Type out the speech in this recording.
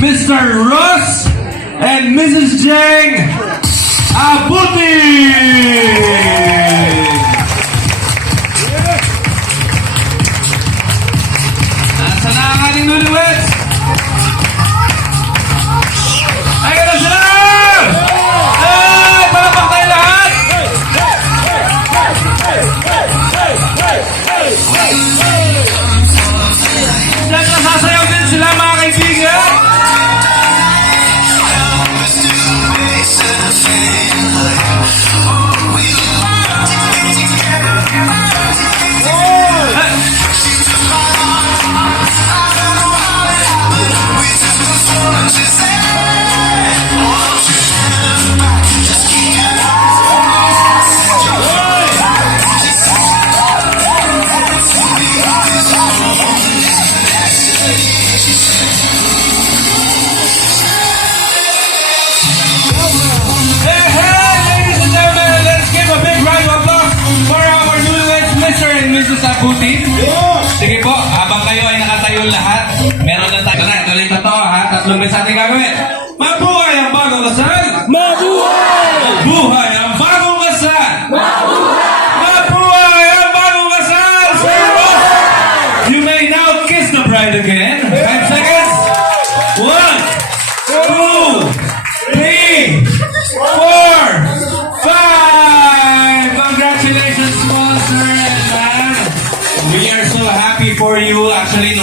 Mr. Ross and Mrs. Jeng Abuti! Nasa na ang ating newlyweds? Ay, gano'n sila! Ay, palapag tayo lahat! Diyan nasasayaw din sila mga kaibigan! Mrs. Abuti. Sige po, habang kayo ay nakatayo lahat, meron na tayo. Tuloy na to ha, tatlong beses natin gagawin. Mabuhay ang bagong kasal! Mabuhay! Mabuhay ang bagong kasal! Mabuhay! Mabuhay ang bagong kasal! You may now kiss the bride again. 5 seconds. 1, 2, 3, 4, 5. Congratulations, sponsor. We are so happy for you. Actually,